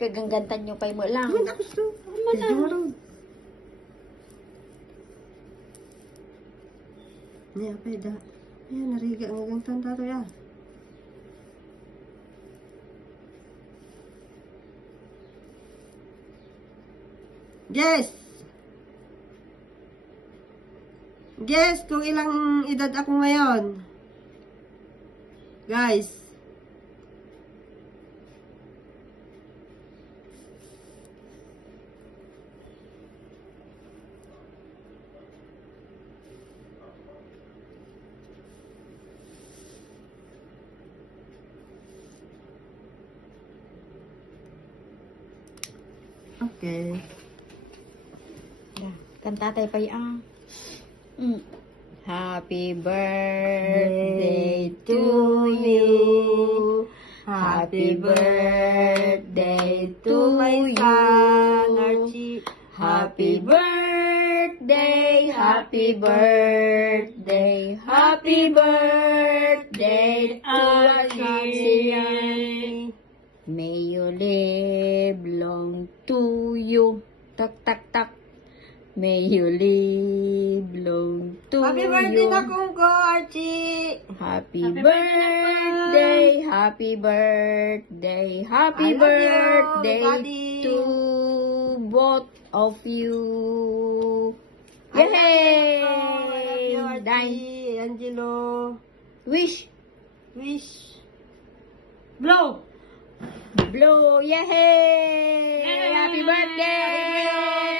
Kaganggantan nyo pa mo lang. Ay, naku, so. Ano? Niya, pwede. Ayan, nariga ang gantan tato ya. Guess! Guess kung ilang edad ako ngayon. Guys. Okay. Kanta tayo pa yung Happy birthday to you. Happy birthday to my you. son, Archie. Happy birthday, happy birthday, happy birthday, Archie. May you live long to you. Tak, tak, tak. May you live long to Happy birthday you. na kung ko, Archie. Happy birthday, happy birthday, happy I love you, birthday Daddy. to both of you. I love Yay! you, Dine. Archie. Angelo. Wish. Wish. Blow. Blow. Yay! Happy birthday!